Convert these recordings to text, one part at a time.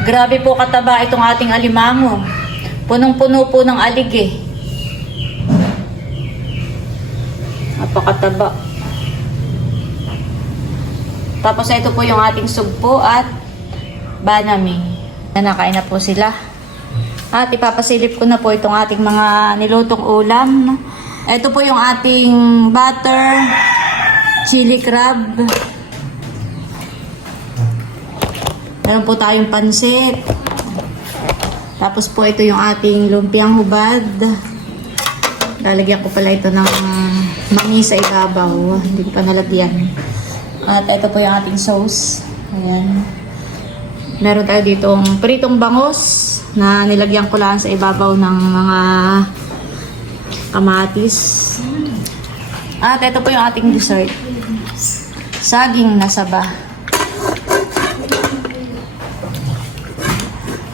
Grabe po kataba itong ating alimango. Punong-puno po ng alig. Napakataba. Tapos ito po yung ating sugpo at banami. Nakain na po sila. At ipapasilip ko na po itong ating mga nilutong ulam. Ito po yung ating butter, chili crab. Meron po tayong pansit. Tapos po ito yung ating lumpiang hubad. Lalagyan ko pala ito ng mani sa ibabaw. Hindi ko pa nalagyan. At ito po yung ating sauce. Ayan. Meron tayo ditong pritong bangos na nilagyan ko lang sa ibabaw ng mga kamatis. At ito po yung ating dessert. Saging na saba.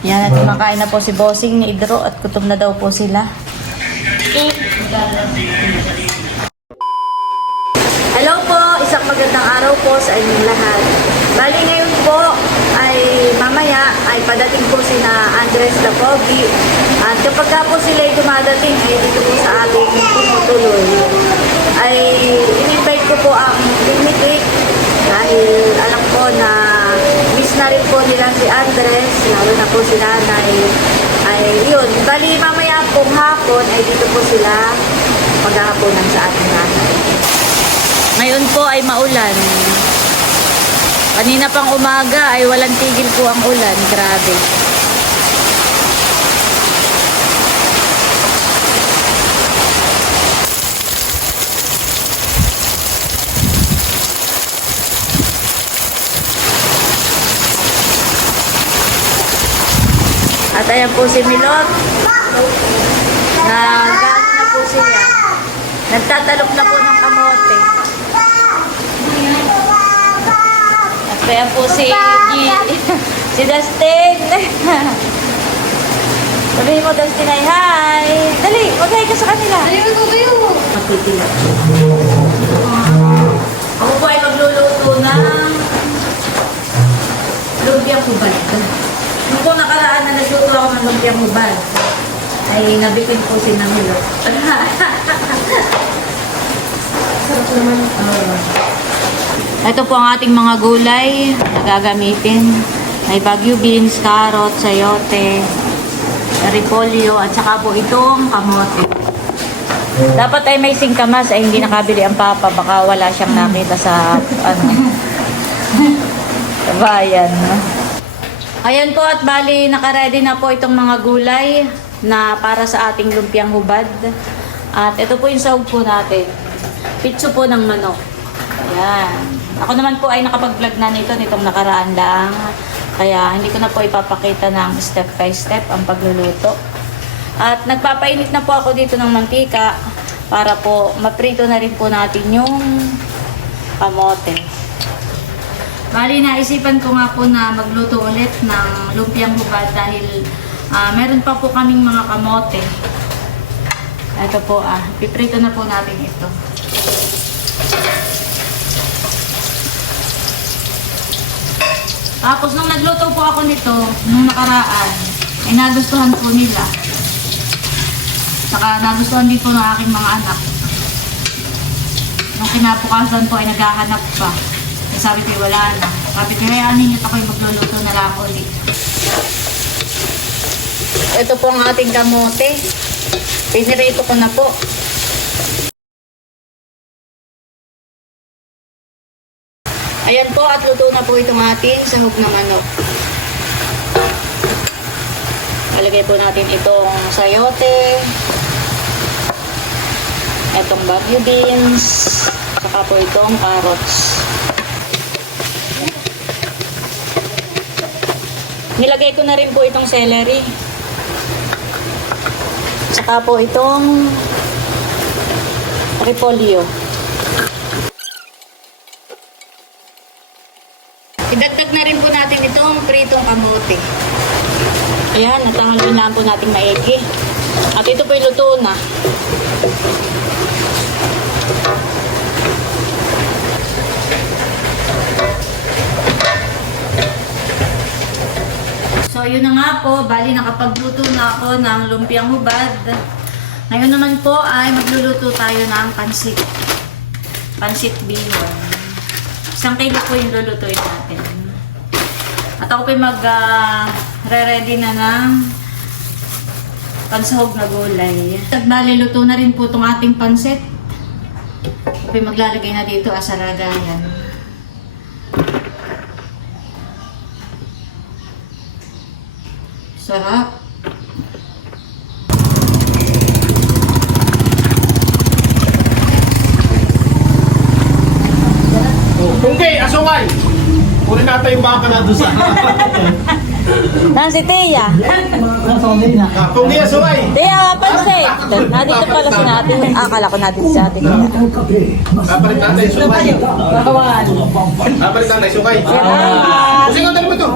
Yan, at kumakain na po si Bossing ni Idro at gutom na daw po sila. Hello po, isang magandang araw po sa inyong lahat. Bali ngayon po ay mamaya ay padating po sina Andres Lapogi. At kapag ka po sila ay dumadating ay dito po sa ating tumutuloy. Ay in-invite ko po ang Trinity dahil alam ko na miss na rin po nila si Andres, lalo na po si nanay. Ay yun, bali mamaya pong hapon ay dito po sila maghahaponan sa ating nanay. Ngayon po ay maulan. Kanina pang umaga ay walang tigil po ang ulan. Grabe. At ayan po si Milot. Nagano na po siya. Nagtatalok na po ng kamote. At ayan po si si Dustin. Sabihin mo, Dustin, ay hi. Dali, mag-hi ka sa kanila. Dali, ko kayo. Matitila. Ako po ay magluluto ng lumpiang hubad. Nung po nakaraan na nagluto ako ng lumpiang hubad, ay nabitin po si Namilo. Sarap naman. Ito po ang ating mga gulay na gagamitin. May bagyo beans, carrot, sayote, repolyo, at saka po itong kamote. Dapat ay may singkamas ay hindi nakabili ang papa. Baka wala siyang nakita sa sa bayan. Ayan po at bali nakaready na po itong mga gulay na para sa ating lumpiang hubad. At ito po yung sahog po natin. Pitso po ng manok. Ayan. Ako naman po ay nakapag-vlog na nitong nakaraan lang. Kaya hindi ko na po ipapakita ng step by step ang pagluluto. At nagpapainit na po ako dito ng mantika para po maprito na rin po natin yung kamote. Bali, naisipan ko nga po na magluto ulit ng lumpiang hubad dahil meron pa po kaming mga kamote. Ito po, piprito na po natin ito. Tapos, nung nagluto po ako nito, nung nakaraan, ay nagustuhan po nila. Saka nagustuhan din po ng aking mga anak. Nung kinabukasan po ay naghahanap pa. Sabi ko, wala na. Sabi ko, hayaan ninyo ako'y magluluto na lang ulit. Ito po ang ating kamote. Pinirito ko na po. Ayan po, at luto na po itong ating sahog na manok. Alagay po natin itong sayote, itong bagyo beans, saka po itong carrots. Nilagay ko na rin po itong celery. Saka po itong repolyo. Idagdag na rin po natin itong pritong kamote. Ayan, natangalin lang po natin maigi. At ito po yung luto na. So, yun na nga po. Bali, nakapagluto na ako ng lumpiang hubad. Ngayon naman po ay magluluto tayo ng pansit. Pansit bihon. 1 kilo po yung lulutuin natin. At ako po mag-re-ready na ng pansahog na gulay. At bali, luto na rin po itong ating pansit. Ako po maglalagay na dito asaragayan. Sarap. Pungki, asukay! Kunin natin yung baka na doon sa... Nang si Tia. Pungki, asukay! Tia, pansit. Nandito pala si natin. Akala ko natin si atin. Babalik natin yung sukay. Bakawan. Babalik natin yung sukay. Kasi ko mo ito.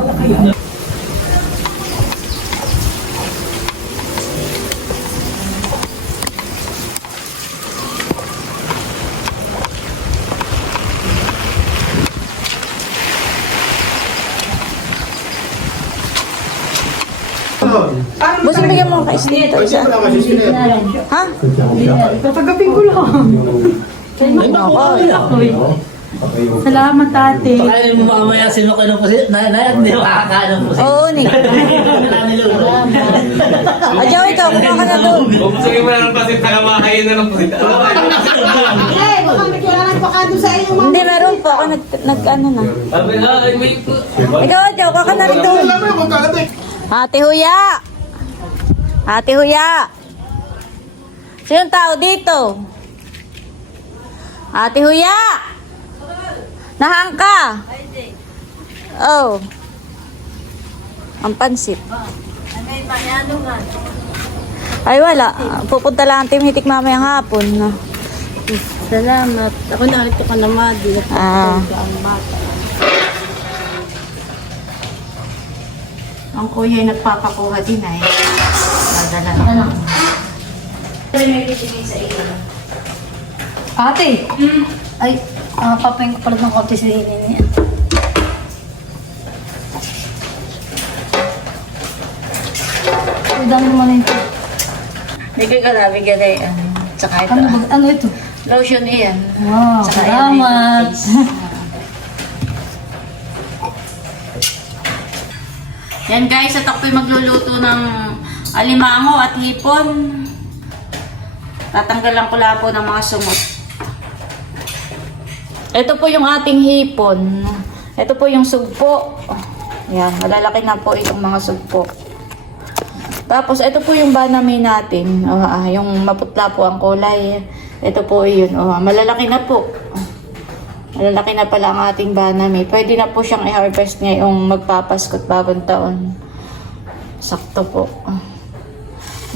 Boss, bigyan mo ka isdito Kasi isa. wala kasi sila. Ha? Tatagapin ko lang. Salamat, ate. Kaya mo mamaya sino ka ng pusit? Hindi makakain ng pusit. Oo, ni. Adyaw, ikaw, kumain ka na doon. Sige mo na ng pasit, nakamakain na ng pasit. Eh, baka may wala nagpakado sa inyo, ma'am. Hindi, meron po ako nag-ano na. Sabi na, ay may... Ikaw, Adyaw, kaka na rin doon. Alam mo yung kung kakatik. Ate Huya! Ate Huya! Sinong tao dito? Ate Huya! Nahang ka? Oh. Ang pansit. Ay wala. Pupunta lang ang Team Hitik mamayang hapon. Salamat. Ako narito ka naman. Ah. Ang bata. Ang kuya ay nagpapakuha din ay. Madala. May bibigay sa iyo. Ate! Ay, papayin ko pala ng konti sa inyo niya. Ang dami naman ito. Bigay ka na, bigay na yan. Tsaka ito. Ano ito? Lotion iyan. Wow, Tsaka salamat. yan, yan guys, at ako'y magluluto ng alimango at hipon. Tatanggalan ko lang po ng mga sumot. Ito po yung ating hipon. Ito po yung sugpo. Yan, malalaki na po itong mga sugpo. Tapos, ito po yung banami natin. Yung maputla po ang kulay. Ito po yun. Malalaki na po. Malalaki na pala ang ating banami. Pwede na po siyang i-harvest ngayong magpapasko't bagong taon. Sakto po.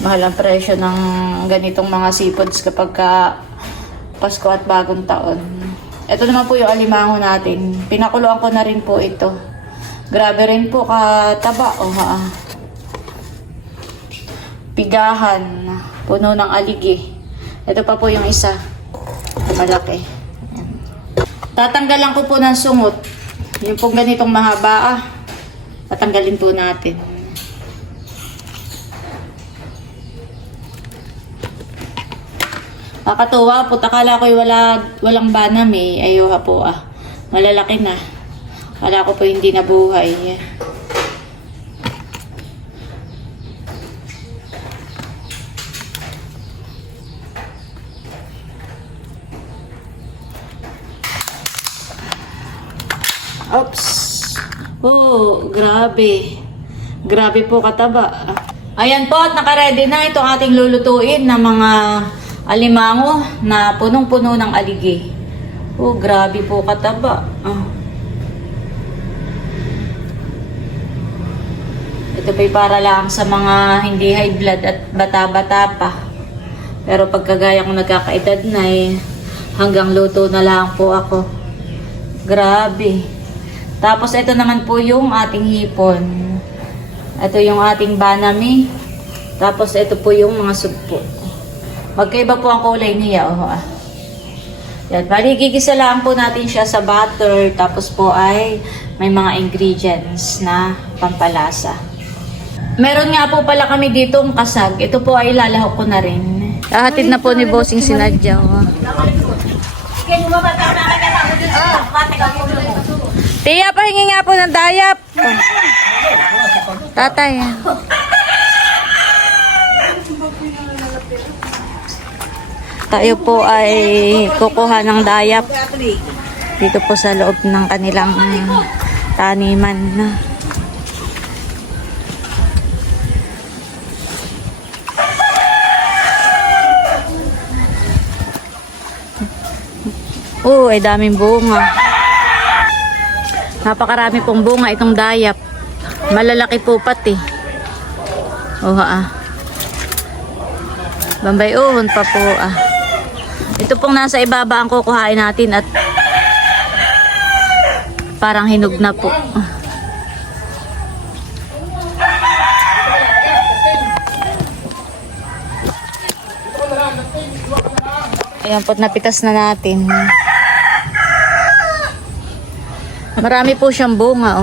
Mahal ang presyo ng ganitong mga seafoods kapag Pasko at bagong taon. Ito naman po yung alimango natin. Pinakuluan ko na rin po ito. Grabe rin po kataba. Pigahan. Puno ng aligi. Ito pa po yung isa. Malaki. Ayan. Tatanggalan ko po ng sungot. Yung pong ganitong mahaba. Tatanggalin po natin. Nakakatuwa po. Akala ko walang banam eh. Ayuha po Malalaki na. Akala ko po hindi nabuhay. Oops. Oh, grabe. Grabe po kataba. Ayan po at nakaready na itong ating lulutuin na mga alimango na punong-puno ng aligi. Oh, grabe po kataba. Ito pa'y para lang sa mga hindi high blood at bata-bata pa. Pero pagkagaya kong nagkakaedad na hanggang luto na lang po ako. Grabe. Tapos ito naman po yung ating hipon. Ito yung ating banami. Tapos ito po yung mga sugpo. Magkaiba po ang kulay niya. Yan. Bali, gigisa lang po natin siya sa butter. Tapos po ay may mga ingredients na pampalasa. Meron nga po pala kami ditong kasag. Ito po ay lalahok ko na rin. Hahatid na po ni Bossing si Nadia. Tiya, pahingi nga po ng dayap. Tatay. Tayo po ay kukuha ng dayap dito po sa loob ng kanilang taniman. Oo, ay daming bunga. Napakarami pong bunga itong dayap. Malalaki po pati. Oh, Bambay uhon pa po Ito pong nasa ibaba ang kukuhain natin at parang hinog na po. Ayan po, napitas na natin. Marami po siyang bunga.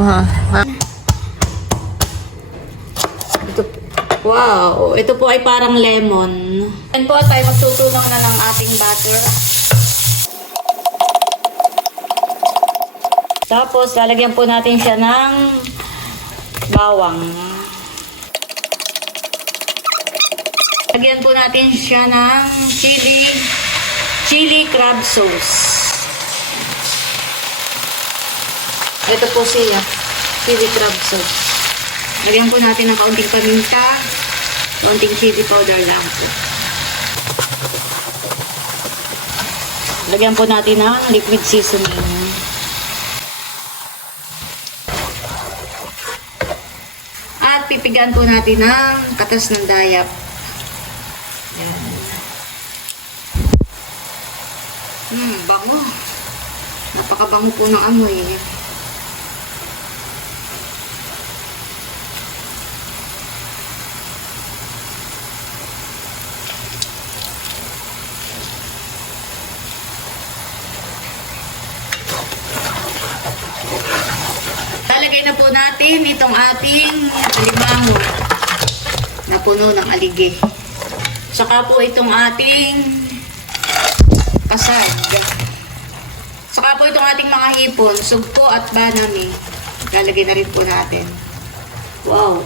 Wow, ito po ay parang lemon. Ayan po, tayo magtutunaw na ng ating butter. Tapos, lalagyan po natin siya ng bawang. Lagyan po natin siya ng chili crab sauce. Ito po siya, chili crab sauce. Lagyan po natin ng kaunting paminta, kaunting chili powder lang po. Lagyan po natin ng liquid seasoning. At pipigan po natin ng katas ng dayap. Ayan. Bango. Napakabango po ng amoy. Lalagay na po natin itong ating alimango na puno ng alige. Saka po itong ating kasag. Saka po itong ating mga hipon, sugpo at banami. Lalagay na rin po natin. Wow!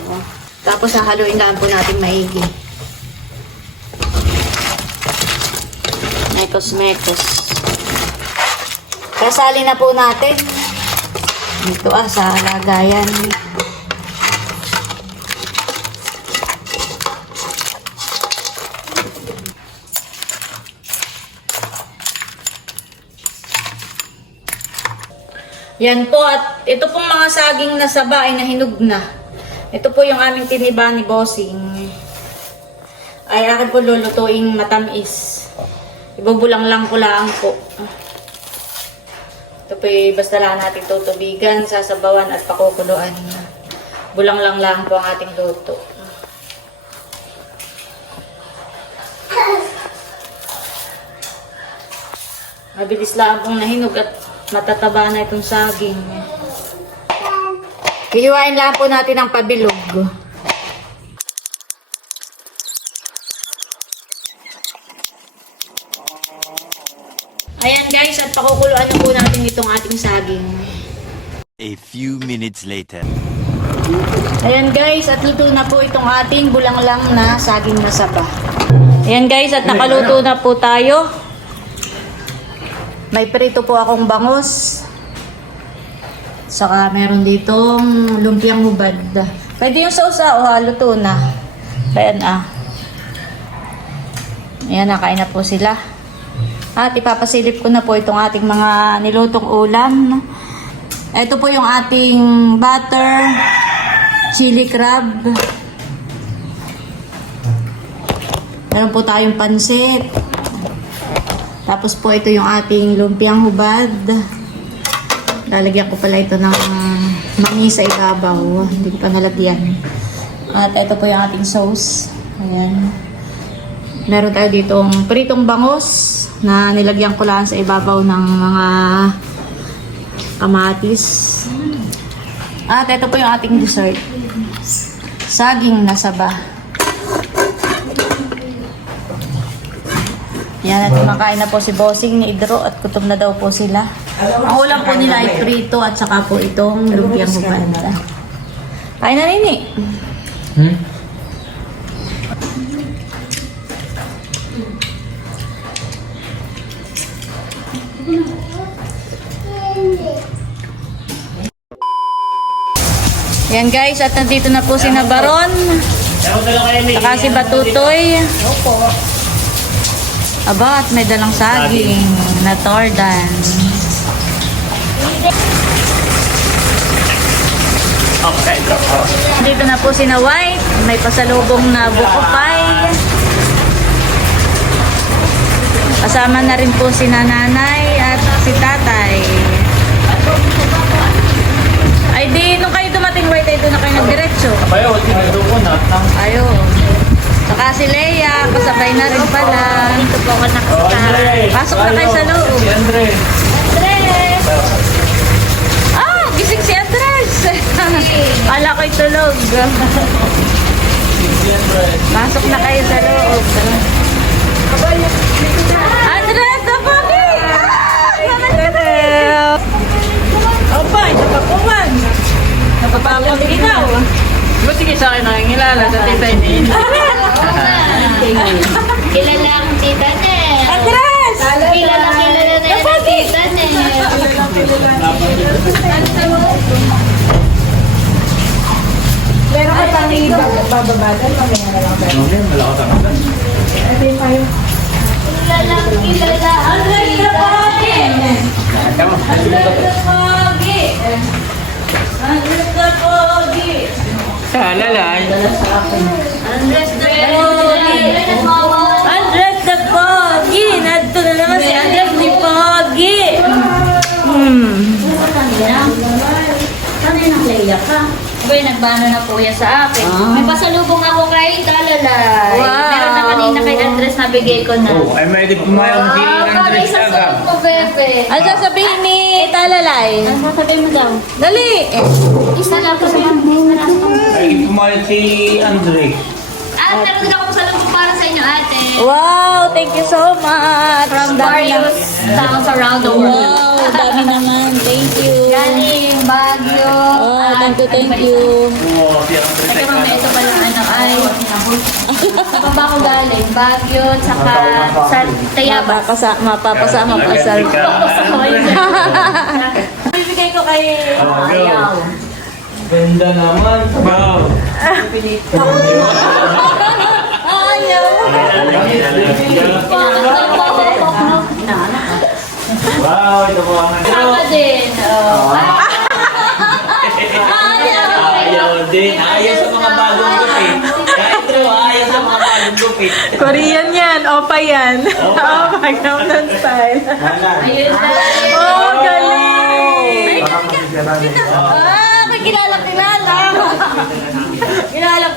Tapos hahaluin lang po natin maigi. Mekos-mekos. Kasali na po natin. Dito sa lagayan. Yan po, at ito pong mga saging na saba ay nahinog na. Ito po yung aming tiniba ni Bossing. Ay akin po lulutuing matamis. Ibubulang lang ko lang po. Ito po basta lang natin tutubigan, sasabawan at pakukuluan. Bulang lang po ang ating luto. Mabilis lang pong nahinog at matataba na itong saging. Hihiwain lang po natin ang pabilog. Ayan guys, at pakukuluan na po natin itong ating saging. A few minutes later. Ayan guys, at luto na po itong ating bulang-lang na saging na saba. Ayan guys, at nakaluto na po tayo. May prito po akong bangus. Saka meron ditong lumpiang hubad. Pwede yung sausa luto na. Ayan Ayan, nakain na po sila. At ipapasilip ko na po itong ating mga nilutong ulam. Ito po yung ating butter, chili crab. Meron po tayong pansit. Tapos po ito yung ating lumpiang hubad. Lalagyan ko pala ito ng mangis sa ibabaw. Hindi ko pa nalagyan. At ito po yung ating sauce. Ayan. Meron tayo ditong pritong bangus na nilagyan ko lang sa ibabaw ng mga kamatis. At ito po yung ating dessert. saging na saba. Yan, at kumakain na po si Bossing ni Idro at gutom na daw po sila. Ang ulam po nila ay prito at saka po itong lumpiang hubad. Kain na Nini. Yan guys, at nandito na po si Nabaron. Saka si Batutoy. Aba, at may dalang saging na tordan. Dito na po si na White. May pasalubong na buko pie. Kasama na rin po si nanay at si tatay. Ay di, nung kayo dumating White, ay doon na kayo nagdiretso. Bayo, tinado ko na. Ayun. Saka si Leia, kasabay na rin pala. Dito po ako nakita. Pasok na kayo sa loob. Si Andre. Andres! Ah, gising si Andres! Kala ko'y tulog. Pasok na kayo sa loob. Andres, napagi! Opa, napapuman. Napapapaginaw. Buti kayo sa akin nakingilala sa tita ini. Kilala ang tita niya. Andres! Kilala na yung tita niya. Pero ka tanging bababagan, mamaya na lang. Malakas ang agad. Kilala ang tita niya. Andres na pogi! Kalalay. Andres na pogi! Andres na pogi! Nandito na naman si Andres ni Pogi! Kanina Leia ka? Abay, nagbano na po yan sa akin. May pasalubong ako kay Talalay. Wow. Meron na kanina kay Andres na bigay ko na. Oh, ay may di pumayang si Andres agad. Mo, Bebe. Ano sasabihin ni Talalay? Ano sabihin mo daw? Dali! Isa lang ko sa mga Ay pumayang si Andre. At meron din ako sa loob para sa inyo, ate. Wow! Thank you so much! From Dami various towns around the world. Wow! Dami naman. Thank you. Galing, Baguio. Oh, thank you. Oo, si Andre. Teka mamaya, ito pa yung ano ay... Sa baba ko galing, Baguio, tsaka sa Tayabas. Mapapasama pa sa... Bibigay ko kay... Ayaw. Ganda naman. Wow. Ayaw! Wow, ito po ang Sama din. Ayaw din. Ayaw sa mga bagong gupit. Pedro, ayaw sa mga bagong gupit. Korean yan, opa yan. Opa, Gangnam Style. Ayun na. Oh, galing! Kilala.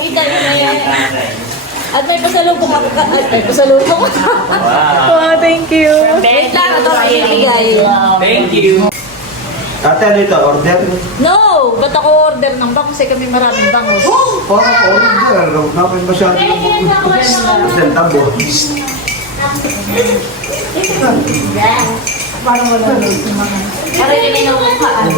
Kita niyo na yan. At may pasalubong ako. May pasalubong. Oh, thank you. Wait lang, ito ang ibigay. Thank you. Ate, ano ito? Order? No! Ba't ako order ng bangus? Kasi kami maraming bangus. Parang order. Nakapin masyado presentable. Para yun ay nakukaan.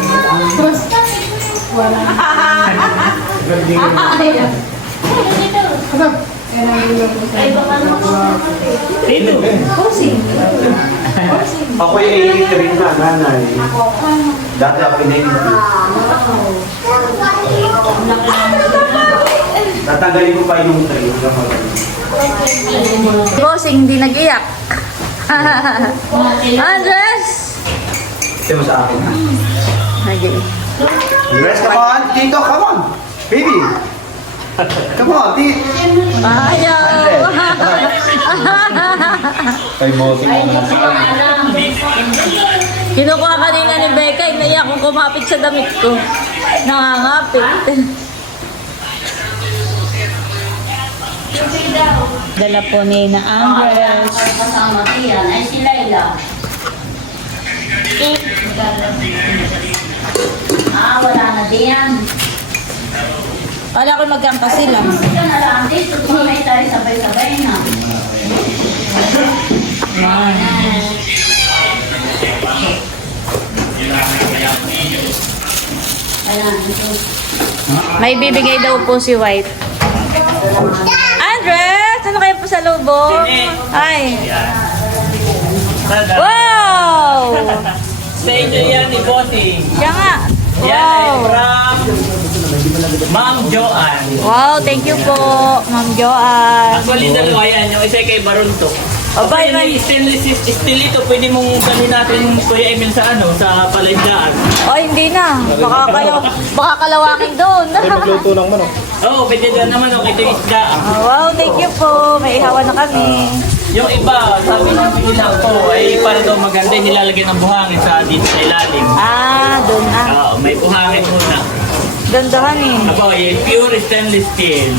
Ako yung 83 na, nanay. Dati ako yung 90. Tatanggalin ko pa yung 3. Bossing, hindi nag-iyak. Andres! Ito mo sa akin, ha? Okay. Andres, come on! Tito, come on! Baby! Come on, Tito! Ayaw! Kay bossing ako. Kinukuha kanina ni Becca, inaiyak kong kumapit sa damit ko. Nangangapit. Dala po ni na Andres. Kasama yan ay si Layla. Wala na diyan. Wala ko magkangka sila. Ito na lang. Dito, kumay tayo sabay-sabay na. Ayan, ito. May bibigay daw po si White. Andres! Ano kayo po sa lubo? Ay! Wow! Sa inyo yan ni Bossing. Siya nga! Yan ay Wow! from Ma'am Joanne. Wow, thank you po, Ma'am Joanne. Actually, dalawa yan. Yung isa kay Barunto. Abay, May stainless steel ito. Pwede mong dali natin Kuya Emil sa sa palaydaan. Oh, hindi na. Baka kalawakin doon. Magluto ng manok. Oo, pwede doon naman. Ito yung isda. Wow, thank you po. May ihawan na kami. Yung iba, sabi ng pinila ko, ay para daw maganda, nilalagyan ng buhangin sa dito sa ilalim. Ah, doon na. Oo, may buhangin muna. Doon doon eh. Aba, yung pure stainless steel.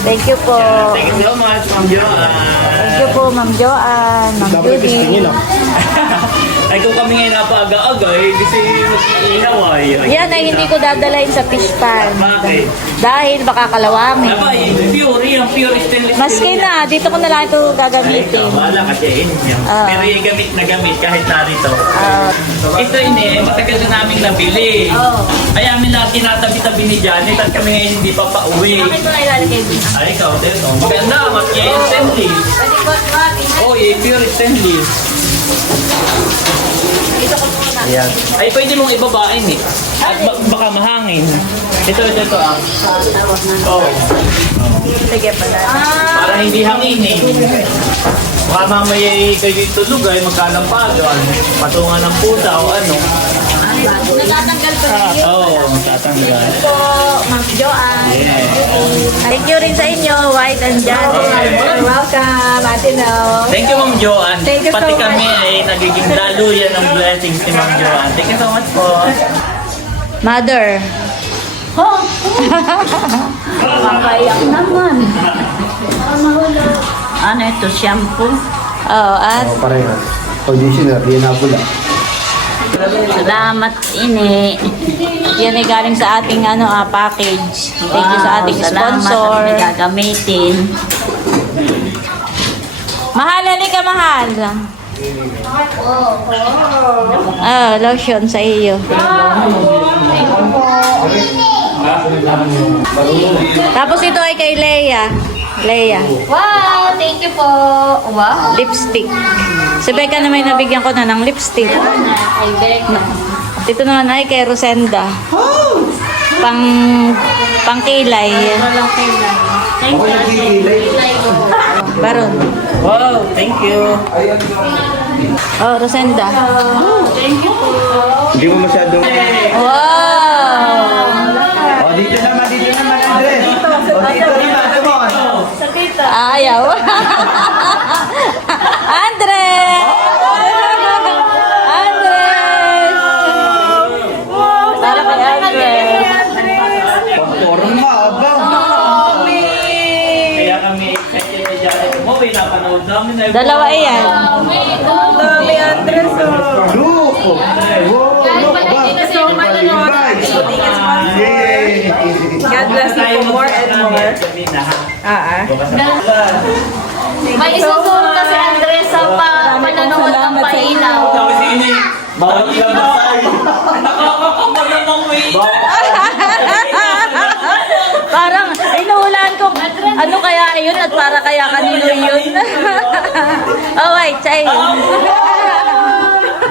Thank you po. Thank you so much, Ma'am Joanne. Thank you po, Ma'am Joanne, Ma'am Dapat Judy. ipistingin ah. Ay, kung kami ngayon napaaga-aga, eh, kasi inaway. Yan ay hindi ko dadalahin sa fish pan. Bakit? Dahil baka kalawangin. Aba, yung pure stainless steel. Maski na, dito ko na lang ito Ay, ikaw, gagamitin. wala kasi yun. Ah. Pero yung gamit na gamit kahit narito. Ah, Ito ini, matagal na namin nabili. Ay, amin na tinatabi-tabi ni Janet at kami ngayon hindi pa pauwi. bakit mo na ilalagay dito? Ay, ikaw din. Oh. Maganda, maski stainless. Pwede ko at Oh, yung pure stainless. Dito ko muna. Ayan. Ay, pwede mong ibabain eh. At baka mahangin. Ito ah. Oh. Sige pala. Para hindi hanginin. Baka mamaya kayo tulog ay magkanampagan. Patungan ng pusa o ano. Natatanggal ko na yun. Oo, matatanggal. Po, Ma'am Joanne. Yeah. Thank you rin sa inyo, White and Janet. Welcome, Ate No. Thank you, Ma'am Joanne. Thank you so Pati much. kami ay nagiging daluyan ng blessings ni Ma'am Joanne. Thank you so much po. Mother. Makayak naman. Ano ito, shampoo? Oh, at Parehas. Conditioner, yan na pula. Salamat, ini. yan ay galing sa ating package. Thank you sa ating sponsor. Salamat at gagamitin. Mahal, halika mahal. Lotion sa iyo. Tapos ito ay kay Leia. Leia. Wow, thank you po. Wow. Lipstick. Si Becca na may nabigyan ko na ng lipstick. Ay, Beck. Ito naman ay kay Rosenda. Pang kilay. Thank you. Baron. Wow, thank you. Oh, Rosenda. Hindi mo masyadong... Wow! Oh, dito naman, Andres. Oh, dito naman, come on. Ayaw. Andres! Andres! Para kay Andres. Forma, aba. Kaya kami excited na dyan. Umuwi, napanood namin na. Dalawa iyan. Dami, Andres. Look! Wow, look, ba? Yay! God bless you for more and more. May isuturo kasi Andres sa panonood ng pailaw. Tapos ini, bawal lang masay. Nakakapagod namang wait. Parang inuulan ko, ano kaya yun at para kaya kanino yun? Oh, wait, say.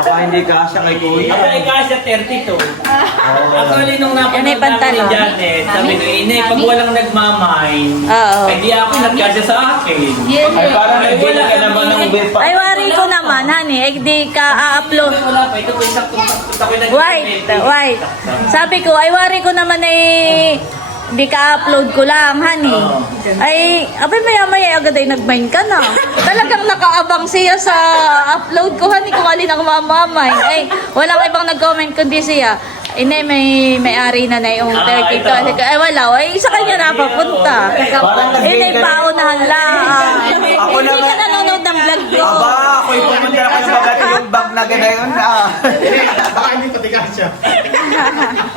Baka hindi kasya kay Kuya. Ako ay kasya 32. Actually, nung Yan ay napanood namin ni pantalon. Janet, sabi ko, Inay, pag walang nagmamain, Oo. ay di ako nagkasya sa akin. Ay, parang nagbila ka naman ng whip. Ay, wari ko naman, honey. Eh, di ka a-upload. Wala pa, ito po yung sakto-sakto ako White, white. Sabi ko, ay, wari ko naman di ka-upload ko lang, honey. Ay, abay, maya-maya agad ay nag-mine ka na. Talagang nakaabang siya sa upload ko, honey, kung alin ang mamamay. Ay, walang ibang nag-comment kundi siya. Inay, may-ari na yung 32. Ay, wala. Ay, sa kanya napapunta. Inay, paunahan lang. Ako Hindi naman. ka nanonood ng vlog ko. Aba, ako'y pumunta ka sa bagat yung yung bag na gano'n. Baka hindi patigas siya.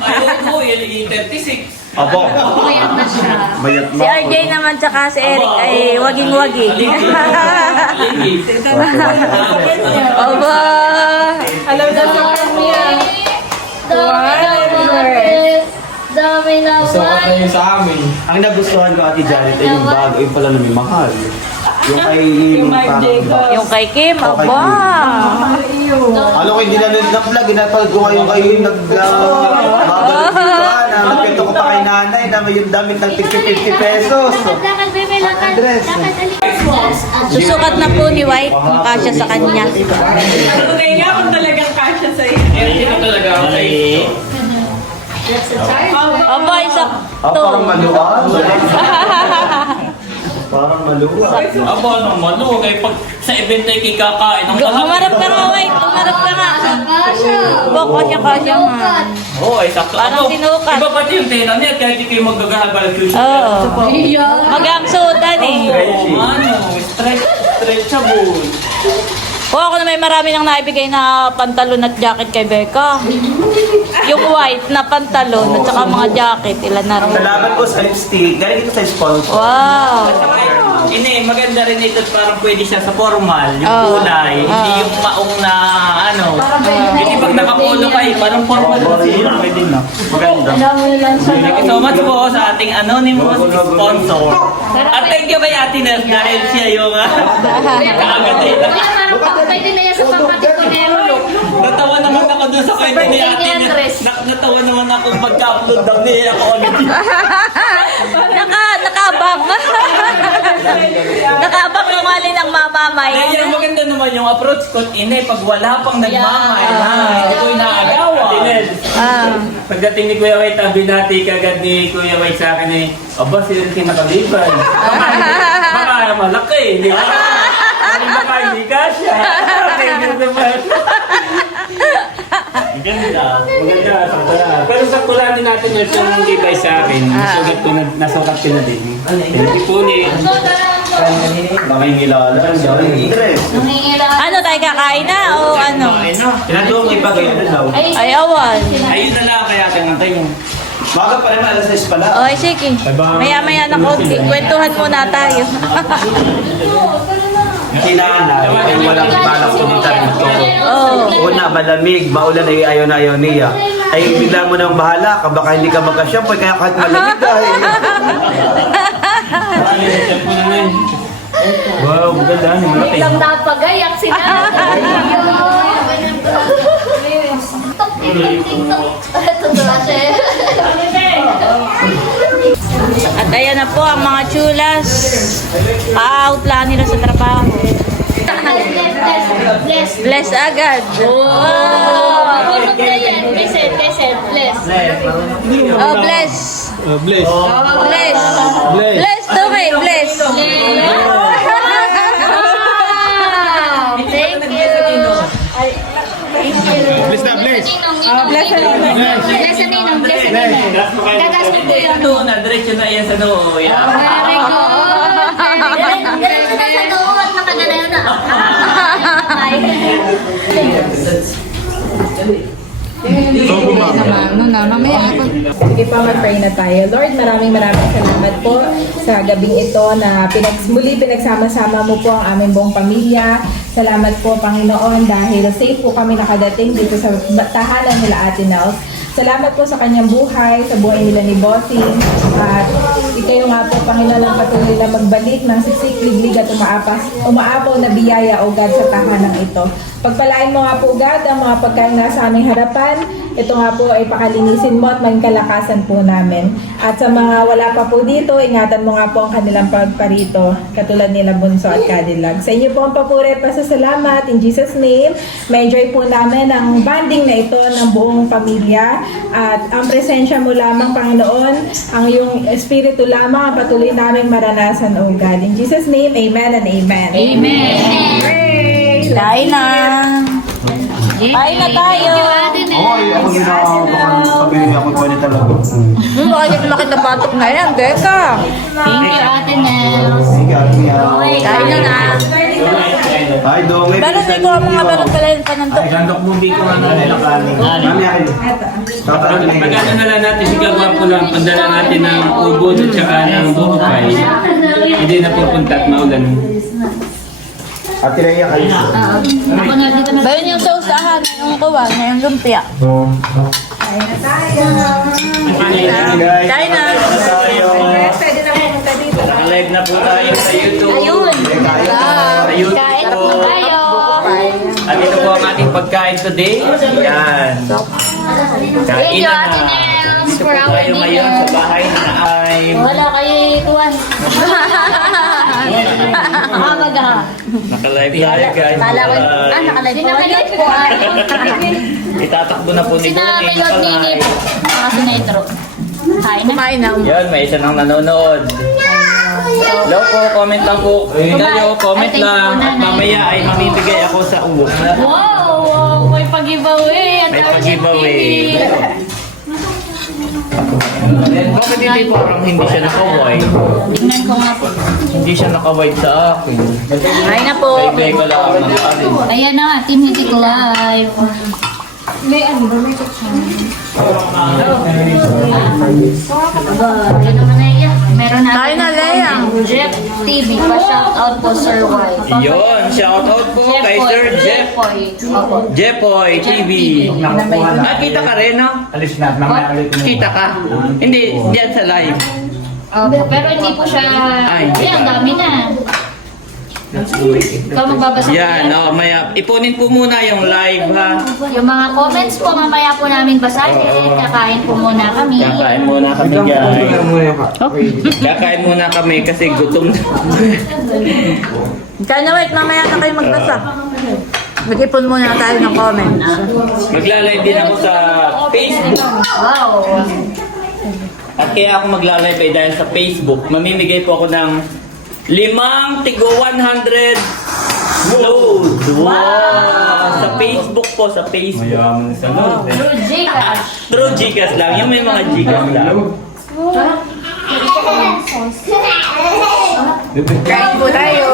Ayun po, yung 36. Opo. Mayat na siya. Mayat Si RJ naman tsaka si Eric ay waging-wagi. Aba! Alam na sa kanya. Dami naman. Sukat na yun sa amin. Ang nagustuhan ko, Ate Janet, ay yung bag. Ay pala na may mahal. Yung kay... Yung kay Kim, aba! Ano ko hindi na nag-vlog, inapal ko kayo nag-babalo dito na nagpito ko pa kay nanay na may yung damit ng 50 pesos. Lakad, bebe, lakad. Andres. Lakad, dali. Susukat na po ni White kung kasya sa kanya. Tunay nga kung talagang kasya sa'yo. Hindi ko talaga ako Aba, isa Parang maluwag. Parang maluwag. Aba naman, no? Kaya pag sa event ay kikakain, ang Umarap ka nga, White. Umarap ka nga. Boko niya kasya man. Oo, ay sakto. Parang sinukat. Iba pati yung tena niya, kaya hindi kayo magagahagal yung Oo. Magang suotan eh. Stretchable. O ako na may marami nang naibigay na pantalon at jacket kay Becca. Yung white na pantalon at saka mga jacket, ilan na rin. Salamat po sa lipstick. Galing ito sa sponsor. Wow! Ini, maganda rin ito at parang pwede siya sa formal, yung Oo. kulay, hindi yung maong na ano. Hindi pag nakapolo kayo, parang formal kasi. Pwede na. Maganda. Thank you so much po sa ating anonymous sponsor. At thank you kay Ate Nels dahil siya yung kaagad Pwede na yan sa kapatid ko na look. natawa naman ako dun sa kwento ni Ate Nels. Natawa naman ako pagka-upload daw niya ako agad. Nakaabang. Nakaabang yung mali ng mamamay. Dahil yung maganda naman yung approach ko, ine, pag wala pang nagmamay, hindi ko inaagawa. Ate Nels, pagdating ni Kuya White, sabi natin kagad ni Kuya White sa akin eh, aba, sila rin kinakaliban. Baka malaki, di ba? Baka hindi ka siya. Maganda. Maganda. Pero sa kulaan din natin yung gibay sa akin. Nasukat ko na din. Ipuni. Baka yung ilala. Andres. Ano tayo kakain na o ano? Tinatulong ko ipagay na daw. Ay, awan. Ayun na lang kaya tingnan mo. Maga pa rin, alas 6 pala. Okay, sige. Maya-maya na konti. Kwentuhan muna tayo. Sinanay, ay walang balak pumunta dito. Oo. Una, malamig, maulan ay ayaw na ayaw niya. Ay bigla mo nang bahala ka, baka hindi ka magka-shampoo, kaya kahit malamig dahil. Wow, maganda. Malaki. Biglang napagayak sila. Totoo siya. At ayan na po ang mga chulas. Pa-out lang nila sa trabaho. Bless. Bless agad. Wow! Bunot na yan. Blessed, bless. Oh, bless. Bless. Bless. Bless to me. Bless. Thank you. Bless na, bless. Bless na ninong. Bless na ninong. Gagas mo po yan. Ito na, diretso na yan sa noo. Very good. Diretso na sa noo at nakagalaw na. Sige pa, mag-pray na tayo. Lord, maraming salamat po sa gabing ito na muli pinagsama-sama mo po ang aming buong pamilya. Salamat po, Panginoon, dahil safe po kami nakadating dito sa tahanan nila Ate Nels. Salamat po sa kanyang buhay, sa buhay nila ni Bossing. At ikayo nga po, Panginoon, ang patuloy na magbalik ng siksik, liglig at umaapaw na biyaya, O God, sa tahanan ito. Pagpalain mo nga po, God, ang mga pagkain na sa aming harapan. Ito nga po ay pakalinisin mo at maging kalakasan po namin. At sa mga wala pa po dito, ingatan mo nga po ang kanilang pagparito, katulad nila Bunso at Cadillac. Sa inyo po ang papuri at pasasalamat. In Jesus' name, ma-enjoy po namin ang banding na ito ng buong pamilya. At ang presensya mo lamang, Panginoon, ang iyong espiritu lamang ang patuloy namin maranasan, O God. In Jesus' name, amen and amen. Amen. Kain na. Kain na tayo. Ay, ako ginagawa ko. Sabihin ako pwede talaga. Bakit laki na batok na yan, Becca? Thank you, Ate Nels. Sige, Ate Mia. Kain na na. Ay, dongay. Pero hindi ko ang mga balot pala yung panandok. Ay, gandok mo hindi ko ano nilakanin. Mami, akin. Pag-ano na lang natin, sigagawa po lang, pandala natin ng ubod at saka ng bukay. Hindi na pupunta at maulan. At tinaya kayo. Ako na dito na. Bayon yung sa usahan, yung kuwan, yung lumpia. Kain na. Naka-live na po tayo sa YouTube. Ayun. Sa YouTube Kain po. po tayo. At ito po ang ating pagkain today. Yan. Thank Kain you, na. Ate Nels, for our Tayo ngayon sa dinner. bahay na ay... Wala kayo ikuan. Mag-ha. Naka-live tayo guys. Kala ko, nakalive po. Sinakalive po. Itatakbo na po ni Donnie. Sinakalive ni mga sinetro. Kain na. Kumain na. Yan, may isa nang nanonood. Hello po, comment lang po. Kayo, comment lang. At mamaya ay mamibigay ako sa ulo. Wow! May pag-giveaway. May pag-giveaway. Bakit hindi parang hindi siya naka-white? Tingnan ko nga po. Hindi siya naka-white sa akin. Kain na po. Bye-bye ko lang ang akin. Ayan na, Team Hitik Live. Ano naman na yan? Meron natin. Kain na, Lea. Jeff TV. Pa-shoutout po, Sir Y. Yun, shoutout po kay Sir Jeff. Opo. Jepoy TV. Ah, kita ka rin, no? Alis na, mamaya ulit. Kita ka. Hindi, diyan sa live. Opo. Pero hindi po siya... Ay, hindi Ay, ang pa. dami na. Ikaw magbabasa Yan, oh, maya. Ipunin po muna yung live, ha? Yung mga comments po, mamaya po namin basahin. Kakain po muna kami. Kakain muna kami, guys. Kakain muna kami kasi gutom na. Kain na, wait. Mamaya na kayo magbasa. Mag-ipon muna tayo ng comments. Magla-live din ako sa Facebook. Wow. At kaya ako magla-live ay dahil sa Facebook. Mamimigay po ako ng 5 tigo 100 load. Wow! Sa Facebook po, sa Facebook. Mayaman sa load. Through Gcash. True Gcash lang. Yung may mga Gcash lang. Kain po tayo.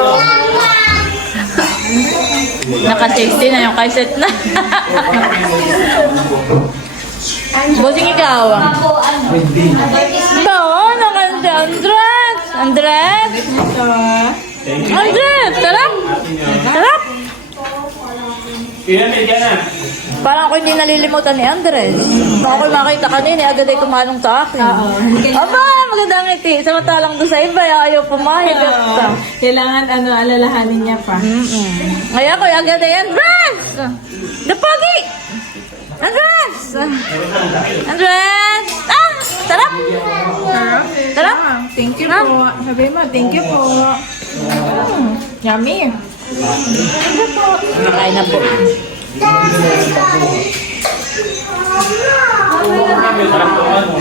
Naka-60 na yung kaiset na. Bossing ikaw. Ako, ano? Ito, nakanda. Andres! Andres! Andres! Sarap! Sarap! Ilan ka na? Parang ako hindi nalilimutan ni Andres. Baka ako makita kanina, agad ay tumanong sa akin. Aba, magandang ngiti. Samantalang doon sa iba, ayaw pumayag. Kailangan alalahanin niya pa. Ngayon ako, agad ay Andres! Dapagi! Andres! Andres! Ah! Sarap! Sarap! Thank you po. Sabi mo, thank you po. Yummy. Kain na po.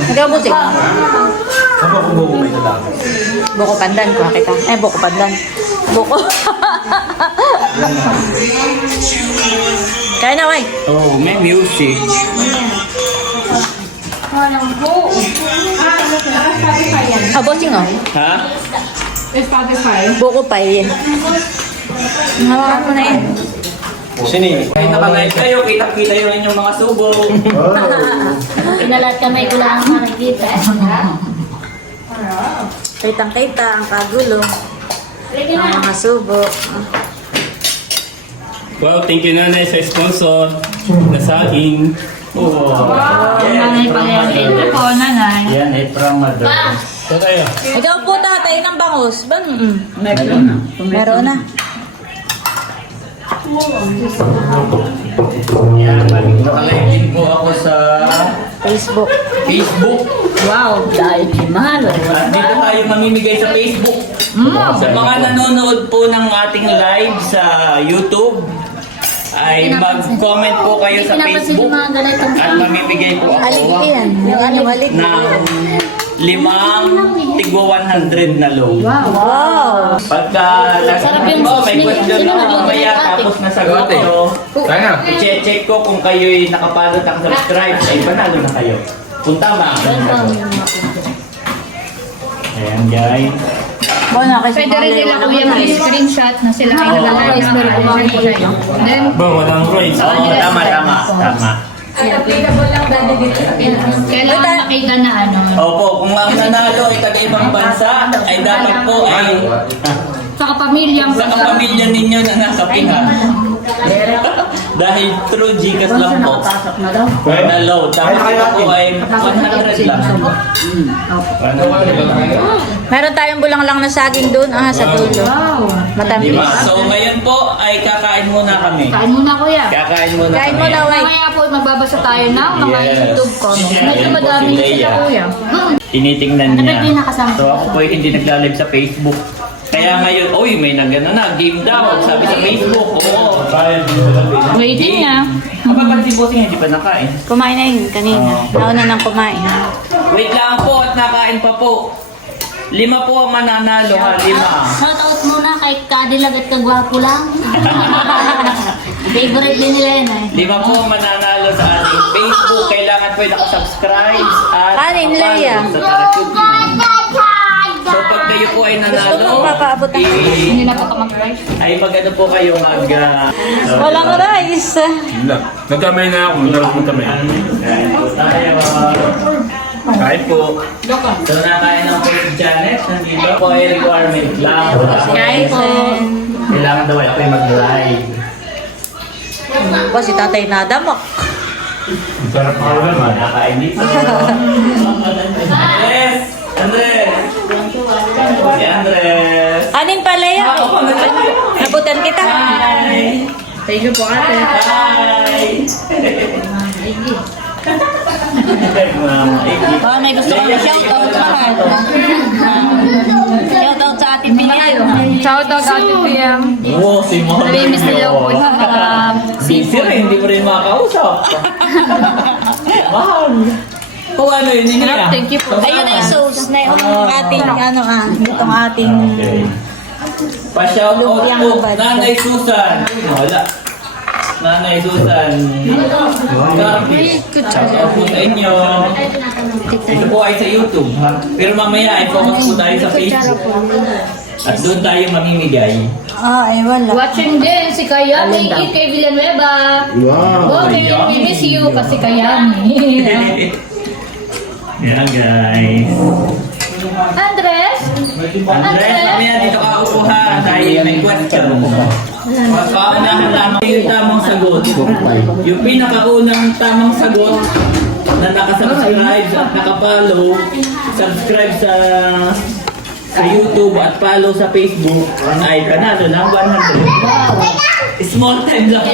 Ikaw busik. Ano kung bumumay na lang? Buko pandan ko kita. Buko pandan. Buko. Kain na, way. Oh, may music. Bossing oh. Ha? Spotify. Buko pa yun. Hawakan mo na yun. Sini. Kahit nakalive kayo, kita-kita yung inyong mga subo. Pinalat kamay ko lang ang makikita. Kitang-kita ang kagulo. Ready Ang na. mga subo. Wow, thank you nanay sa sponsor na saging. Oh. Nanay pa yan. Ito po, nanay. Yan, ay from mother. Ito tayo. Ikaw po tatay ng bangus. Meron na. Meron na. Yan, nakalive din po ako sa Facebook. Facebook. Wow, dahil mahal. At dito tayo mamimigay sa Facebook. Sa mga nanonood po ng ating live sa YouTube, ay mag-comment po kayo sa Facebook at mamimigay po ako Aligi yan. Yung ano, aligi. ng 5 tigwa 100 na load. Wow. Pagka Sarap yung may question sino na nagluluto mamaya ng ate? tapos nasagot ko, Kaya na. i-check ko kung kayo'y nakapalo at nakasubscribe, ay panalo na kayo. Kung tama ang sagot. Ayan guys. Bona kasi Pwede rin nila kuya mag-screenshot na sila ay nalalagay ng Then, Ba, walang rights. Oo, tama. At applicable lang dati dito sa Pilipinas. kailangan makita na ano. Opo, kung ang nanalo ay taga-ibang bansa, ay dapat po ay Sa kapamilyang sa kapamilya ninyo na nasa Pinas. Dahil through Gcash lang po. Na load. Tapos ito po ay 100 lang. Meron tayong bulang lang na saging doon, sa dulo. Matamis. Diba? So ngayon po ay kakain muna kami. Kain muna kuya. Kakain muna Kain kami. mo na, wait. Mamaya po magbabasa tayo ng mga Yes. YouTube comments. Medyo Ayan po madami si sila Leia. kuya. Tinitingnan Ano ba niya. yung nakasama? So ako po ay hindi nagla-live sa Facebook. Kaya ngayon, may nagano na, game daw, sabi sa Facebook. Oo. Waiting na. Kapag si Bossing hindi pa nakain. Kumain na yun kanina. Nauna nang kumain. Wait lang po at nakain pa po. 5 po ang mananalo ha, 5. Shoutout muna kay Kadilag at Kagwapo lang. Favorite din nila yun 5 po ang mananalo sa ating Facebook. Kailangan po nakasubscribe at Kanin, Leia. sa Tara. So pag kayo po ay nanalo, Gusto mo papaabot ang- Hindi na pa mag-rice. ay mag-ano po kayo Walang rice. Nagkamay na ako. Nagkamay. Kain po tayo. Kain po. So nakain ng po si Janet. Nandito po ay requirement lang. Kain po. Kailangan daw ay ako ay mag-live. Po, si tatay nadamok. Sarap ako naman. Nakain dito. Andres! Andres! Si Andres! Anin pala yan? Ako, Nabutan kita. Hi! Thank you po ate. Hi! Oh, may gusto kong shoutout mahal. Shoutout sa ating Pilihan. Shoutout ate Pia. Wow, si Mom. Nalimis nila po sa mga Busy rin, hindi mo rin makakausap. Mahal. Kung ano yun, yun niya. Thank you po. Ayun ay sauce na yung ating, itong ating... Pa-shout out Lumpiang po, hubad. Nanay Susan. Wala. Nanay Susan. Carpis. Shout out po sa inyo. Ito po ay sa YouTube, ha? Pero mamaya ay focus po tayo sa Facebook. At doon tayo mamimigay. Ay wala. Watching din si Kayami, kay Villanueva. Wow. Oh, we miss you kasi Kayami. Yan guys. Andres? Andres, mamaya dito ka upo ha. Dahil may question. Paunahan lamang yung tamang sagot. Yung pinakaunang tamang sagot na nakasubscribe at nakapollow, subscribe sa YouTube at follow sa Facebook ay panalo ng 100. Small time lang.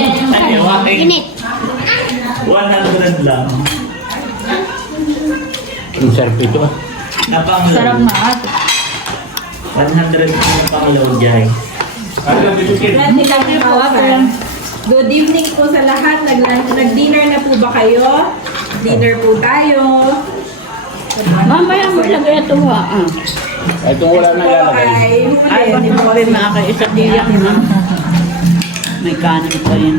Init. 100 lang. Ang sarap ito. Napang-load. Sarap na ate. 100 na pang-load guys. Good evening po sa lahat. Nag-dinner na po ba kayo? Dinner po tayo. Mamaya mo lagay ito ha. Ito wala na lalagay. Ay, hindi mo rin Isa tiyak na. May kanin pa yun.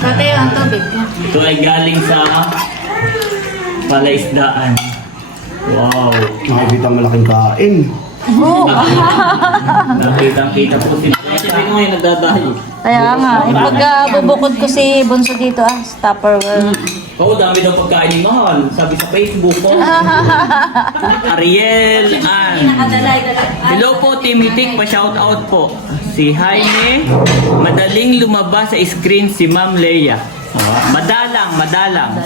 Tatay, ang tubig. Ito ay galing sa palaisdaan. Wow. Nakikita malaking kain. Nakitang-kita po si Sabi ko ngayon nagdadayo. Kaya nga, pag bubukod ko si Bunso dito, sa Tupperware. Oo, dami daw pagkain ni Mahal. Sabi sa Facebook ko. Ariel Ann. Hello po, Timitik. Pa-shoutout po. Si Jaime. Madaling lumabas sa screen si Ma'am Leia. Madalang.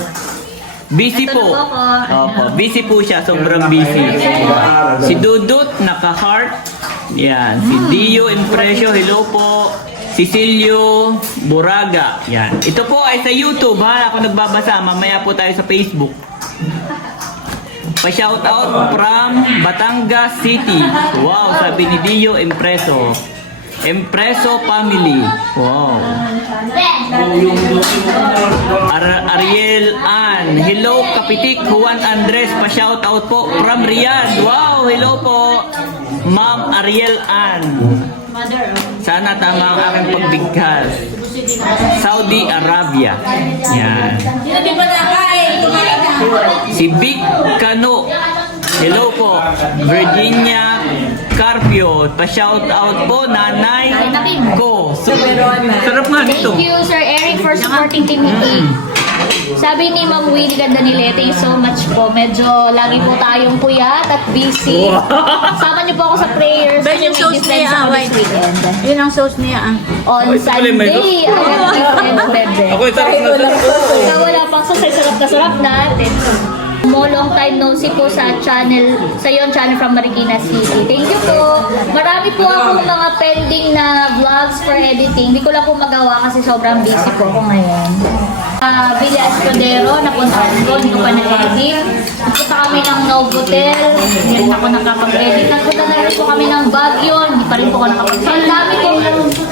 Busy po. Opo, busy po siya. Sobrang busy. Si Dudut, naka-heart. Yan. Si Dio Impresio, hello po. Cecilio Buraga. Yan. Ito po ay sa YouTube ha. Ako nagbabasa. Mamaya po tayo sa Facebook. Pa-shoutout from Batangas City. Wow, sabi ni Dio Impreso. Impreso family. Wow. Ariel Ann. Hello, Kapitik Juan Andres. Pa-shoutout po from Riyadh. Wow, hello po. Ma'am Ariel Ann. Sana tama ang aking pagbigkas. Saudi Arabia. Yan. Si Big Cano. Hello po. Virginia Carpio. Pa-shout out po, nanay ko. Sarap nga dito. Thank you, Sir Eric, for supporting Team Hiti. Sabi ni Ma'am Winnie, ganda ni Lete, thank you so much po. Medyo lagi po tayong puyat at busy. Sama niyo po ako sa prayers. Ben, yung sauce niya, this weekend. Yun ang sauce niya, On Sunday, I have bebe. Ako yung sarap na sarap. Ikaw wala pang sa sarap na sarap natin. Mo long time no see po sa channel, sa yon channel from Marikina City. Thank you po. Marami po akong mga pending na vlogs for editing. Hindi ko lang po magawa kasi sobrang busy po ako ngayon. Villa Escudero, napuntahan ko, hindi ko pa na-edit. Nagpunta kami ng Novotel, hindi rin ako nakapag-edit. Nagpunta na rin po kami ng Baguio, hindi pa rin po ako nakapag-edit. Ang dami ko.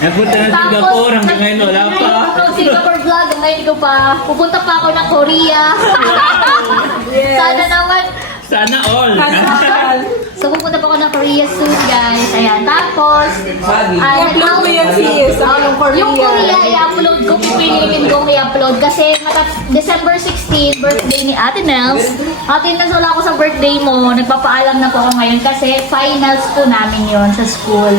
Nagpunta na Singapore, hanggang ngayon wala pa. Singapore vlog, ngayon ko pa. Pupunta pa ako ng Korea. Sana naman. Sana all. So pupunta pa ako ng Korea soon, guys. Ayan. Tapos, I-upload mo yan sis. Yung Korea. yung Korea, i-upload ko. Pipiliin ko i-upload. Kasi December 16, birthday ni Ate Nels. Ate Nels, wala ako sa birthday mo. Nagpapaalam na po ako ngayon kasi finals po namin yon sa school.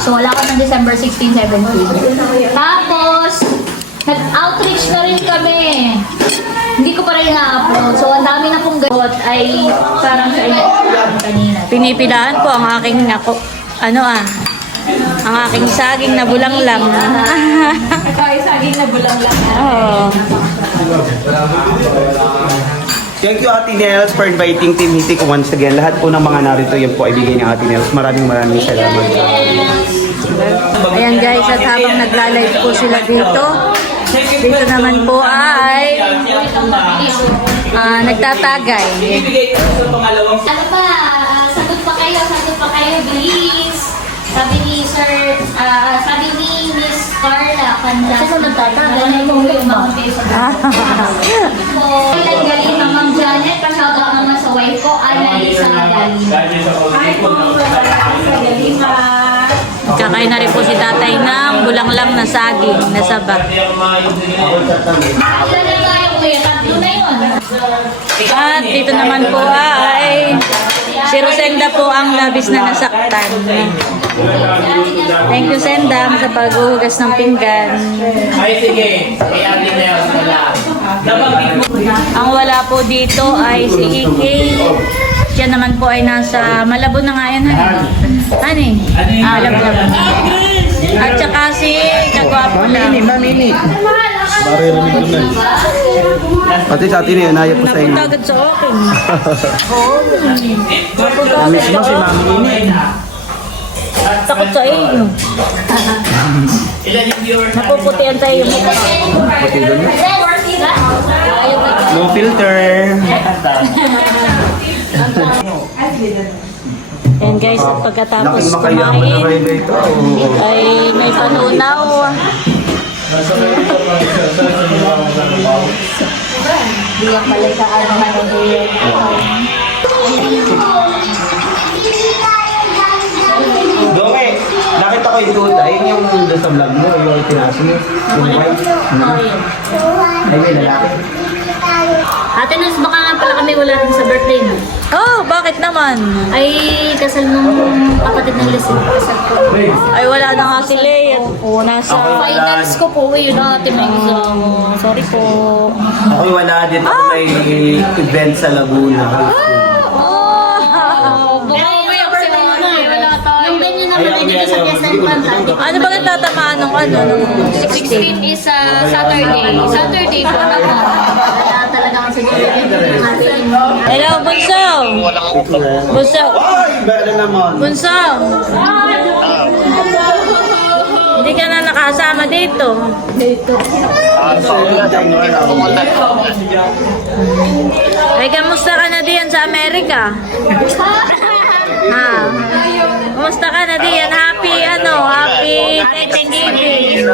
So wala ko ng December 16, 17. Tapos, nag-outreach na rin kami. Hindi ko pa rin na-upload. So, ang dami na pong gamot ay parang sa inyo kanina. Pinipilahan po ang aking ang aking saging na bulanglang. Saging na bulang lang. Oo. Thank you, Ate Nels, for inviting Team Hitik once again. Lahat po ng mga narito, yan po ay bigay ni Ate Nels. Maraming salamat. Ayan guys, at habang nagla-live po sila dito naman po ay nagtatagay. Ibigay ko sa pangalawang Ano pa? Sagot pa kayo, please. Sabi ni Sir, sabi ni Miss Carla Panda. Sino nagtatagay? Ganun yung mga peso. Ilan galing na Ma'am Janet, pa-shoutout naman sa wife ko, Annalisa Magaling. Kakain na rin po si tatay ng bulanglang na saging na saba. Ilan na nga yung kuya? Tatlo na yun. At dito naman po ay si Rosenda po ang labis na nasaktan. Thank you, Senda, sa paghuhugas ng pinggan. Ay, sige. Ay, atin na yung wala. Nabanggit mo. Ang wala po dito ay si EK. Siya naman po ay nasa Malabon na nga yan. Ano eh? Malabon. At saka si Kagwapo lang. Pati sa atin yun, ayap po sa inyo. Napunta agad sa akin. Miss mo si Mami Nini. Takot sa iyo. Ilan yung viewers? Napuputihan tayo yung mukha. No filter. And guys, pagkatapos Laking makayaman na kayo kumain, dito. ay may panunaw. Diyak pala sa Doke, nakita ko yung tuta. Yun yung doon sa vlog mo, yung tinasi. Yung white. Ay, may lalaki. Ate Nels, baka nga pala kami wala rin sa birthday mo. Oh, bakit naman? Ay, kasal nung kapatid ng Leslie. Kasal ko. Ay, wala na nga si Leia. Oo, nasa... Finals ko po, yun na ate may exam. Sorry po. Ako'y wala dito kung may event sa Laguna. Yung ganyan naman ay dito sa Quezon Pantano. Ano ba natatamaan ng nung 16 is Saturday. Saturday po na po. Wala talaga ang Hello, Bunso! Bunso! Ay, bala naman. Bunso! Hindi ka na nakasama dito. Ay, kamusta ka na diyan sa Amerika? Ha? Kamusta ka na diyan? Happy Thanksgiving.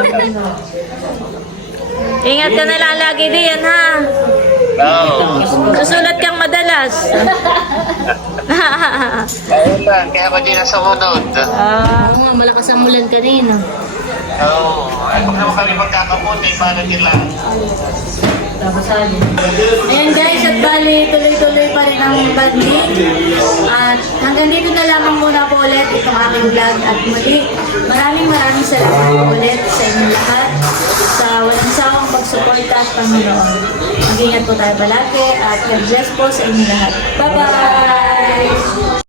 Ingat ka na lang lagi diyan, ha? Susulat kang madalas. Ayun lang, kaya ako din nasa unod. Oo nga, malakas ang mulan kanina. Oo, ay huwag naman kami magkakabuti, paano nila? Ayan guys, at bali, tuloy-tuloy pa rin ang banding. At hanggang dito na lamang muna po ulit itong aking vlog. At muli, maraming salamat po ulit sa inyong lahat sa walang sawang pagsuporta at Panginoon. Mag-ingat po tayo palagi at God bless po sa inyong lahat. Bye-bye!